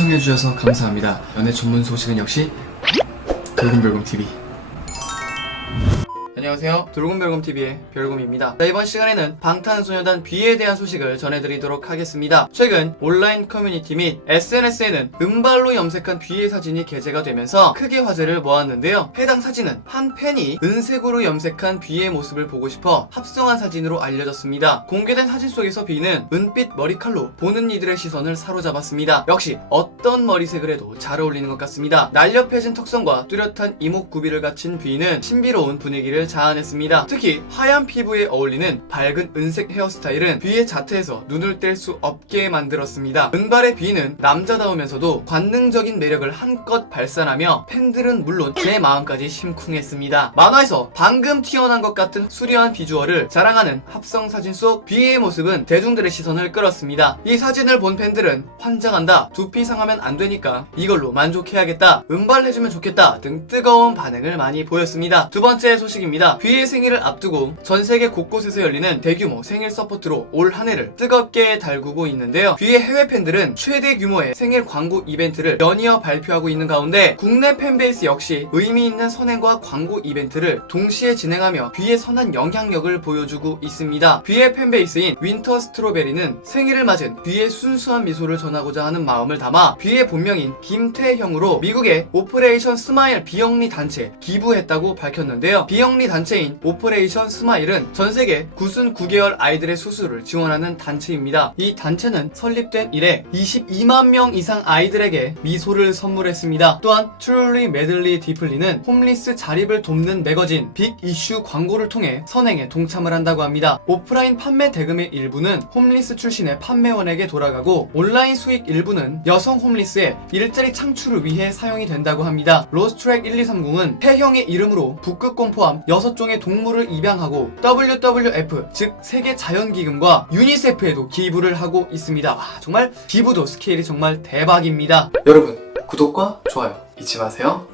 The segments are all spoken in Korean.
시청해주셔서 감사합니다. 연애 전문 소식은 역시 돌곰별곰TV. 안녕하세요. 돌곰별곰TV의 별곰입니다. 자, 이번 시간에는 방탄소년단 B에 대한 소식을 전해드리도록 하겠습니다. 최근 온라인 커뮤니티 및 SNS에는 은발로 염색한 B의 사진이 게재가 되면서 크게 화제를 모았는데요. 해당 사진은 한 팬이 은색으로 염색한 B의 모습을 보고 싶어 합성한 사진으로 알려졌습니다. 공개된 사진 속에서 B는 은빛 머리칼로 보는 이들의 시선을 사로잡았습니다. 역시 어떤 머리색을 해도 잘 어울리는 것 같습니다. 날렵해진 턱선과 뚜렷한 이목구비를 갖춘 B는 신비로운 분위기를 자아냈습니다. 특히 하얀 피부에 어울리는 밝은 은색 헤어스타일은 B의 자태에서 눈을 뗄 수 없게 만들었습니다. 은발의 B는 남자다우면서도 관능적인 매력을 한껏 발산하며 팬들은 물론 제 마음까지 심쿵했습니다. 만화에서 방금 튀어난 것 같은 수려한 비주얼을 자랑하는 합성 사진 속 B의 모습은 대중들의 시선을 끌었습니다. 이 사진을 본 팬들은 환장한다, 두피 상하면 안 되니까 이걸로 만족해야겠다, 은발해주면 좋겠다 등 뜨거운 반응을 많이 보였습니다. 두 번째 소식입니다. B의 생일을 앞두고 전 세계 곳곳에서 열리는 대규모 생일 서포트로 올 한 해를 뜨겁게 달구고 있는데요. B의 해외 팬들은 최대 규모의 생일 광고 이벤트를 연이어 발표하고 있는 가운데 국내 팬베이스 역시 의미 있는 선행과 광고 이벤트를 동시에 진행하며 B의 선한 영향력을 보여주고 있습니다. B의 팬베이스인 윈터 스트로베리는 생일을 맞은 B의 순수한 미소를 전하고자 하는 마음을 담아 B의 본명인 김태형으로 미국의 오퍼레이션 스마일 비영리 단체에 기부했다고 밝혔는데요. 비영리 단체인 오퍼레이션 스마일은 전 세계 9순 9개월 아이들의 수술을 지원하는 단체입니다. 이 단체는 설립된 이래 22만 명 이상 아이들에게 미소를 선물했습니다. 또한 트룰리 메들리 디플리는 홈리스 자립을 돕는 매거진 빅 이슈 광고를 통해 선행에 동참을 한다고 합니다. 오프라인 판매 대금의 일부는 홈리스 출신의 판매원에게 돌아가고 온라인 수익 일부는 여성 홈리스의 일자리 창출을 위해 사용이 된다고 합니다. 로스트랙 1230은 태형의 이름으로 북극곰 포함 6종의 동물을 입양하고 WWF 즉 세계 자연기금과 유니세프에도 기부를 하고 있습니다. 와, 정말 기부도 스케일이 정말 대박입니다. 여러분 구독과 좋아요 잊지 마세요.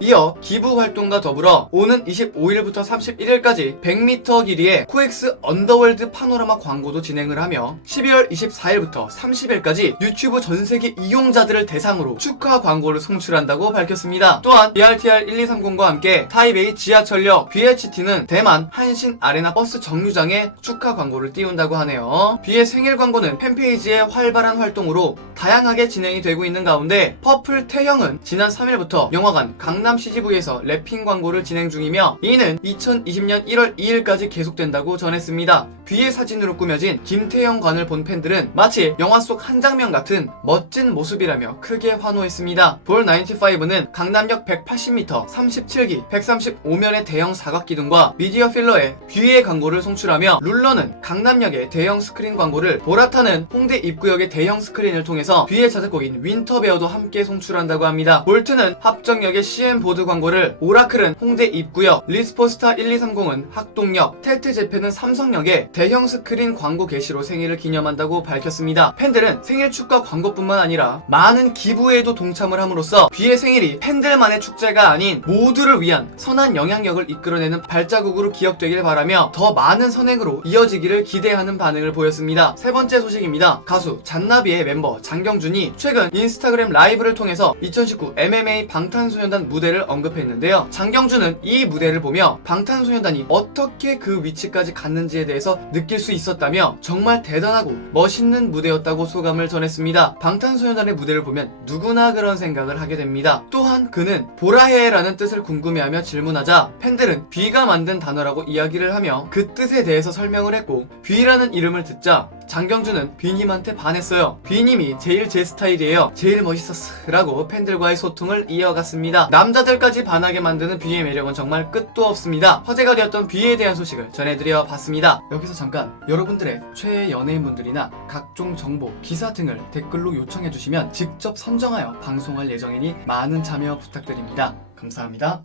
이어 기부 활동과 더불어 오는 25일부터 31일까지 100m 길이의 코엑스 언더월드 파노라마 광고도 진행을 하며 12월 24일부터 30일까지 유튜브 전 세계 이용자들을 대상으로 축하 광고를 송출한다고 밝혔습니다. 또한 BRTR 1230과 함께 타이베이 지하철역 BHT는 대만 한신 아레나 버스 정류장에 축하 광고를 띄운다고 하네요. B의 생일 광고는 팬페이지의 활발한 활동으로 다양하게 진행이 되고 있는 가운데 퍼플 태형은 지난 3일부터 영화관 강남 CGV에서 랩핑 광고를 진행 중이며 이는 2020년 1월 2일까지 계속된다고 전했습니다. B의 사진으로 꾸며진 김태형 관을 본 팬들은 마치 영화 속 한 장면 같은 멋진 모습이라며 크게 환호했습니다. 볼 95는 강남역 180m, 37기, 135면의 대형 사각 기둥과 미디어 필러에 B의 광고를 송출하며 룰러는 강남역의 대형 스크린 광고를 보라타는 홍대 입구역의 대형 스크린을 통해서 B의 자작곡인 윈터베어도 함께 송출한다고 합니다. 볼트는 합정역의 CM 보드 광고를 오라클은 홍대 입구역, 리스포스타 1230은 학동역, 텔트 재팬은 삼성역에 대형 스크린 광고 게시로 생일을 기념한다고 밝혔습니다. 팬들은 생일 축하 광고뿐만 아니라 많은 기부에도 동참을 함으로써 B의 생일이 팬들만의 축제가 아닌 모두를 위한 선한 영향력을 이끌어내는 발자국으로 기억되길 바라며 더 많은 선행으로 이어지기를 기대하는 반응을 보였습니다. 세 번째 소식입니다. 가수 잔나비의 멤버 장경준이 최근 인스타그램 라이브를 통해서 2019 MMA 방탄소년단 무대 를 언급했는데요. 장경준은 이 무대를 보며 방탄소년단이 어떻게 그 위치까지 갔는지에 대해서 느낄 수 있었다며 정말 대단하고 멋있는 무대였다고 소감을 전했습니다. 방탄소년단의 무대를 보면 누구나 그런 생각을 하게 됩니다. 또한 그는 보라해라는 뜻을 궁금해하며 질문하자 팬들은 B가 만든 단어라고 이야기를 하며 그 뜻에 대해서 설명을 했고 B라는 이름을 듣자 장경준은 B님한테 반했어요. B님이 제일 제 스타일이에요. 제일 멋있었어. 라고 팬들과의 소통을 이어갔습니다. 남자들까지 반하게 만드는 B의 매력은 정말 끝도 없습니다. 화제가 되었던 B에 대한 소식을 전해드려 봤습니다. 여기서 잠깐 여러분들의 최애 연예인분들이나 각종 정보, 기사 등을 댓글로 요청해 주시면 직접 선정하여 방송할 예정이니 많은 참여 부탁드립니다. 감사합니다.